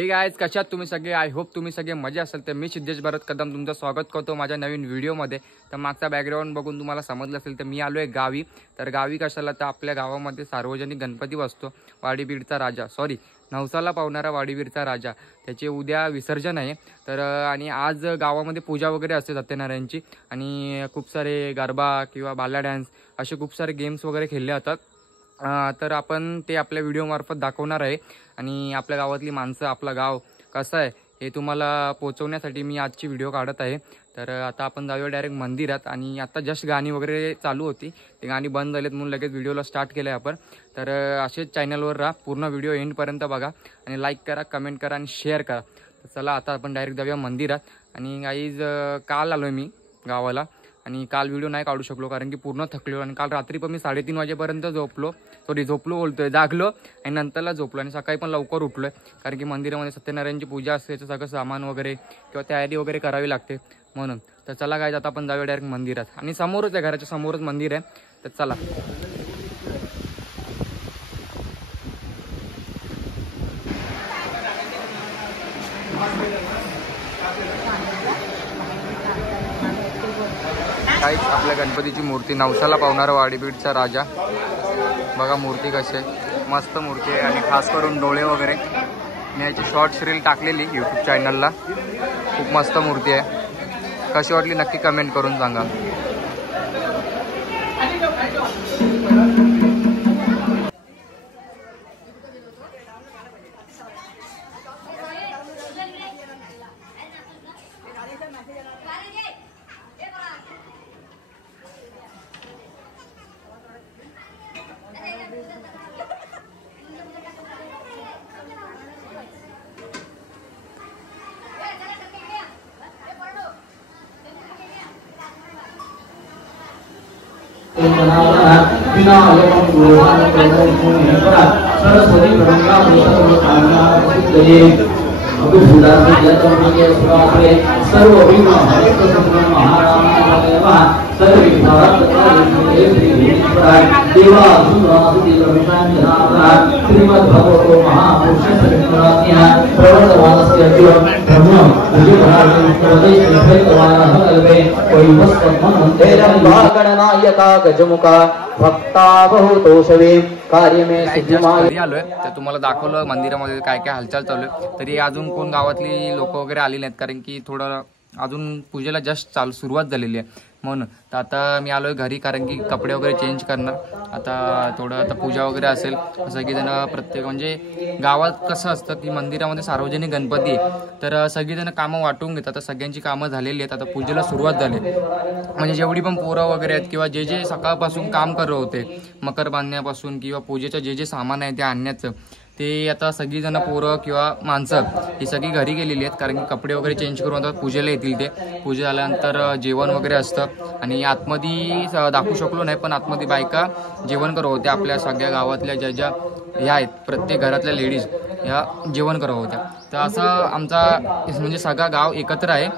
Hey guys, कशात तुम्ही सगळे? आय होप तुम्ही सगळे मजा असेल. तर मी सिद्धेश भरत कदम तुमचं स्वागत करतो माझ्या नवीन व्हिडिओमध्ये. तर मागचा बॅकग्राऊंड बघून तुम्हाला समजलं असेल तर मी आलोय गावी. तर गावी कशाला? तर आपल्या गावामध्ये सार्वजनिक गणपती बसतो. वाडीबीडचा राजा, सॉरी नवसाला पावणारा वाडीबीडचा राजा, त्याचे उद्या विसर्जन आहे. तर आणि आज गावामध्ये पूजा वगैरे असते सत्यनारायणची. आणि खूप सारे गरबा किंवा बाला डान्स असे खूप सारे गेम्स वगैरे खेळले जातात. तर आपण ते आपल्या व्हिडिओमार्फत दाखवणार आहे. आणि आपल्या गावातली माणसं, आपलं गाव कसं आहे हे तुम्हाला पोहोचवण्यासाठी मी आजची व्हिडिओ काढत आहे. तर आता आपण जाऊया डायरेक्ट मंदिरात. आणि आता जस्ट गाणी वगैरे चालू होती, ते गाणी बंद झालेत म्हणून लगेच व्हिडिओला स्टार्ट केलं आहे आपण. तर असेच चॅनलवर राहा, पूर्ण व्हिडिओ एंडपर्यंत बघा आणि लाईक करा, कमेंट करा आणि शेअर करा. तर चला आता आपण डायरेक्ट जाऊया मंदिरात. आणि गाईज काल आलो आहे मी गावाला आणि काल व्हिडिओ नाही काढू शकलो कारण की पूर्ण थकलो. आणि काल रात्री पण मी 3:30 वाजेपर्यंत जागलो आणि नंतरला झोपलो. आणि सकाळी पण लवकर उठलो आहे कारण की मंदिरामध्ये सत्यनारायणची पूजा असते, त्याचं सगळं सामान वगैरे किंवा तयारी वगैरे करावी लागते म्हणून. तर चला काय, आता आपण जाऊया डायरेक्ट मंदिरात. आणि समोरच आहे, घराच्या समोरच मंदिर आहे. तर चला काहीच आपल्या गणपतीची मूर्ती, नवसाला पावणारा वाडीबीडचा राजा. बघा मूर्ती कशी आहे, मस्त मूर्ती आहे. आणि खास करून डोळे वगैरे, मी याची शॉर्ट्स रील टाकलेली यूट्यूब चॅनलला. खूप मस्त मूर्ती आहे. कशी वाटली नक्की कमेंट करून सांगा. गणनायका गजमुखा भक्ता बहुतोषवे कार्य में घरी आलोय. तर तुम्हाला दाखवलं मंदिरामध्ये काय काय हालचाल चालू आहे. तरी अजून कोण गावातली लोक वगैरे आली नाहीत कारण की थोडं अजून पूजेला जस्ट सुरुवात झालेली आहे म्हणून. तर आता मी आलोय घरी कारण की कपडे वगैरे चेंज करणार. आता पूजा वगैरे असेल. सगळीजण प्रत्येक म्हणजे गावात कसं असतं की मंदिरामध्ये सार्वजनिक गणपती आहे, तर सगळीजण कामं वाटून घेतात. आता सगळ्यांची कामं झालेली आहेत. आता पूजेला सुरुवात झाली म्हणजे जेवढी पण पोरं वगैरे आहेत किंवा जे जे सकाळपासून काम करत होते, मकर बांधण्यापासून किंवा पूजेचं जे जे सामान आहे ते आणण्याचं, ते आता सगळीजण पोरं किंवा माणसं ही सगळी घरी गेलेली आहेत कारण की कपडे वगैरे चेंज करून आता पूजेला येतील. ते पूजा झाल्यानंतर जेवण वगैरे असतं. आणि आतमध्ये दाखवू शकलो नाही पण आतमध्ये बायका जेवण करत होत्या. आपल्या सगळ्या गावातल्या ज्या ज्या ह्या आहेत, प्रत्येक घरातल्या लेडीज ह्या जेवण करत होत्या. तर असं आमचा म्हणजे सगळा गाव एकत्र आहे.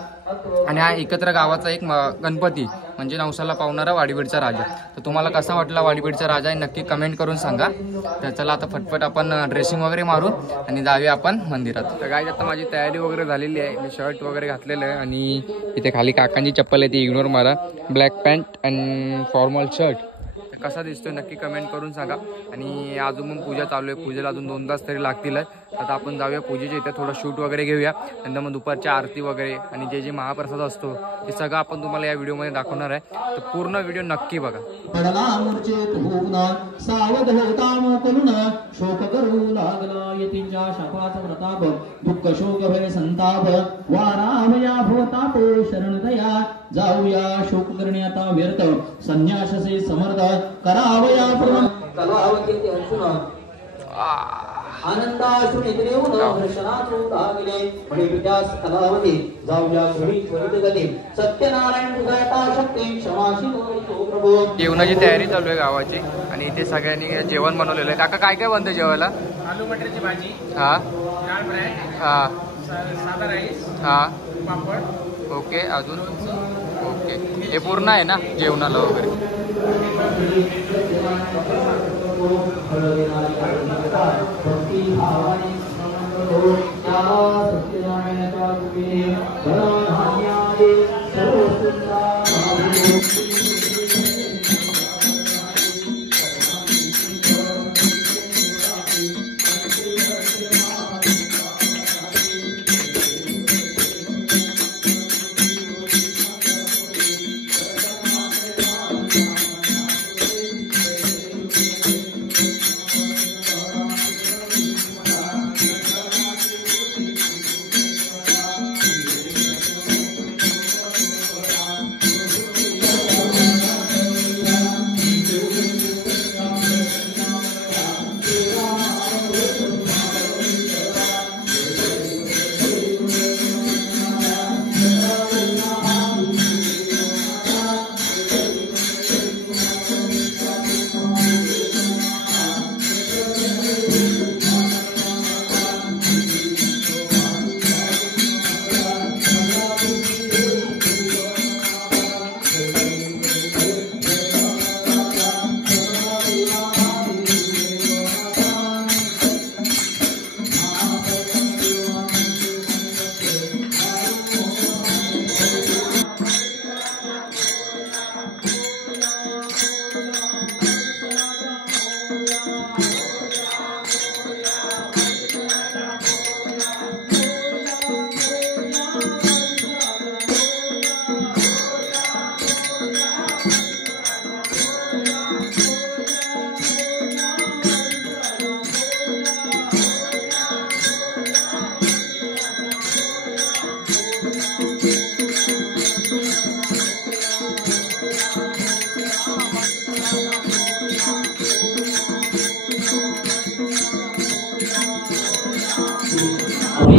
आणि हा एकत्र गावाचा एक गणपती म्हणजे नवसाला पावणारा वाडीबीडचा राजा. तर तुम्हाला कसा वाटला वाडीबीडचा राजा हे नक्की कमेंट करून सांगा. तर चला आता फटफट आपण ड्रेसिंग वगैरे मारू आणि जाऊया आपण मंदिरात. तर गाईज आता माझी तयारी वगैरे झालेली आहे. मी शर्ट वगैरे घातलेलं आहे आणि इथे खाली काकांची चप्पल आहे ती इग्नोर मारा. Black pant and formal shirt. कसा दिसतोय नक्की कमेंट करून सांगा. आणि अजून मग पूजा चालू आहे. पूजेला अजून 2 तास तरी लागतील. आता आपण जाऊया पूजेच्या इथे, थोडं शूट वगैरे घेऊया. नंतर मग दुपारची आरती वगैरे आणि जे जे महाप्रसाद असतो ते सगळं आपण तुम्हाला या व्हिडिओमध्ये दाखवणार आहे. तर पूर्ण व्हिडिओ नक्की बघा. सावध होता करुण शोक करू लागला यतींच्या शापाचा प्रताप दुःख शोक भय संताप वारावया भवतापे शरण दया जाऊया शोक करणे आता व्यर्थ संन्याससे समर्थ करावया पूर्ण कलावती अर्जुन आनंदाश्रू नेत्रेऊन दर्शनातून लागले म्हणे विद्यास कलावती जाऊया घडी त्वरित गती सत्यनारायण उदयता शक्ती क्षमाशी तो प्रभू. जेवणाची तयारी चालू आहे गावाची आणि इथे सगळ्यांनी जेवण बनवलेलं आहे. काका काय काय बनतं जेवायला? आलू मटरची भाजी, हा डाळ फ्राय, हा साधा राईस, हा पापड. ओके, अजून ओके. हे पूर्ण आहे ना जेवणाला वगैरे?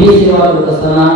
ही सेवा करत असताना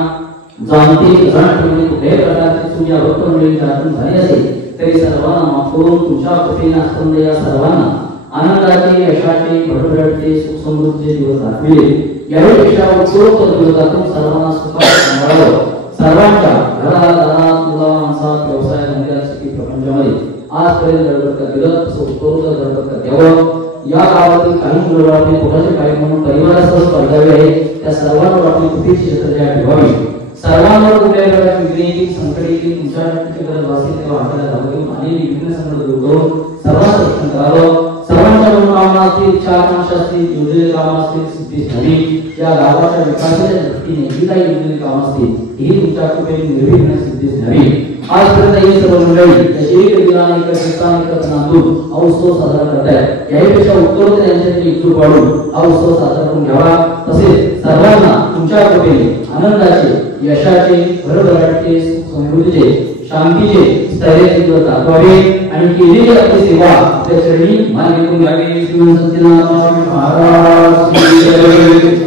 जाणते जाणते कुठल्याही प्रकारची चूक या भक्त मंडळीच्यातून झाली असेल तरी सर्वांना माफ करून तुमच्या कृपेने आस्पंद या सर्वांना आनंदाचे यशाचे भरभराटीचे सुख समृद्धीचे दिवस दाखविले यावेळेपेक्षा उत्सवोत्तर दिवसातून सर्वांना सुखात सांभाळावं सर्वांच्या घरात दारात मुला माणसात व्यवसाय धंद्यासाठी प्रपंचामध्ये आजपर्यंत गडबडता दिलं तसं उत्तरोत्तर गडबडता द्यावं या गावातील काही मुलं आपले पोटाचे काही म्हणून परिवारासह स्पर्धावे आहे त्या सर्वांवर आपली कुठेची श्रद्धा ठेवावी सर्वांवर कुठल्याही प्रकारची विघ्ने संकटे तुमच्या गरज भासेल तेव्हा आपल्याला धावून आणि विघ्न संकट दूर करून सर्वांचं रक्षण करावं सर्वांच्या मनोकामना असतील इच्छा आकांक्षा असतील योजलेले कामं असतील सिद्धीस हवी या गावाच्या विकासाच्या दृष्टीने जी काही योजलेली कामं असतील ही तुमच्या कृपेने निर्विघ्न सिद्धीस हवी आजपर्यंत ही सर्व मंडळी तशी एक दिनाने एक कीर्तन एक नांदून उत्सव साजरा करतायत याहीपेक्षा उत्तरोत्तर यांच्यासाठी एकजूट वाढून हा उत्सव साजरा करून घ्यावा तसेच सर्वांना तुमच्या कृपेने आनंदाचे यशाचे भरभराटीचे समृद्धीचे शांतीचे स्थैर्याचे दिवस दाखवावे आणि केलेली आपली सेवा आपल्या चरणी मान्य करून घ्यावी श्री सत्यनारायण स्वामी महाराज की जय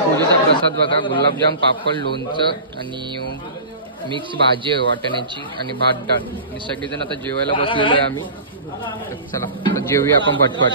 पूजेचा प्रसाद बघा, गुलाबजाम, पापड, लोणचं आणि मिक्स भाजी आहे वाटाण्याची आणि भात डाळ. आणि सगळेजण आता जेवायला बसलेलो आहे आम्ही. तर चला आता जेवूया आपण पटपट.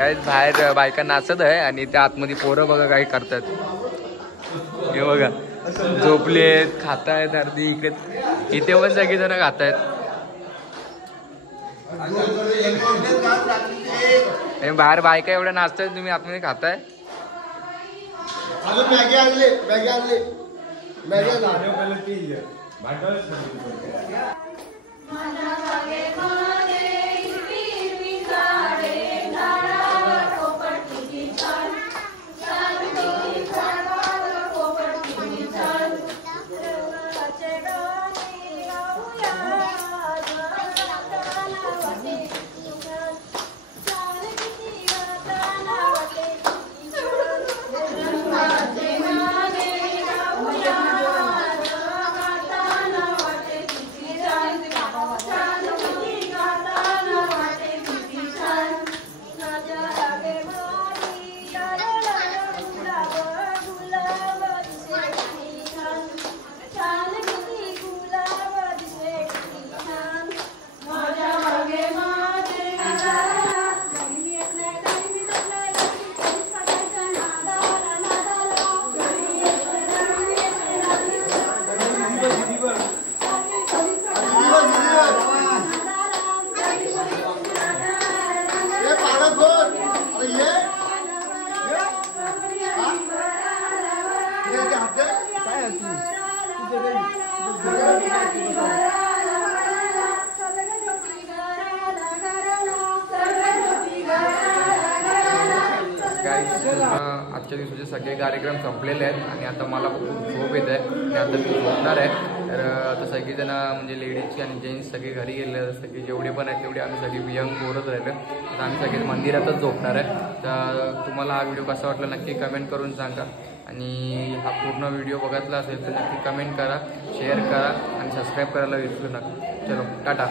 काय बाहेर बायका नाचत आहे आणि त्या आतमध्ये पोरं बघा काही करतात. हे बघा झोपलेत, खातायत अर्धी इकडे, इथे पण सगळेजण खातायत. बाहेर बायका एवढ्या नाचतायत, तुम्ही आतमध्ये खाताय. मॅगी आणले आजच्या दिवसाचे सगळे कार्यक्रम संपलेले आहेत आणि आता मला खूप झोप येत आहे आणि आता मी झोपणार आहे. तर आता सगळीजण म्हणजे लेडीजची आणि जेंट्स सगळे घरी गेले, सगळे जेवढे पण आहेत तेवढे आम्ही सगळे यंग पोरच राहिलो. तर आम्ही सगळे मंदिरातच झोपणार आहे. तर तुम्हाला हा व्हिडिओ कसा वाटला नक्की कमेंट करून सांगा आणि हा पूर्ण व्हिडिओ बघितला असेल तर नक्की कमेंट करा, शेअर करा आणि सबस्क्राईब करायला विसरू नका. चलो टाटा.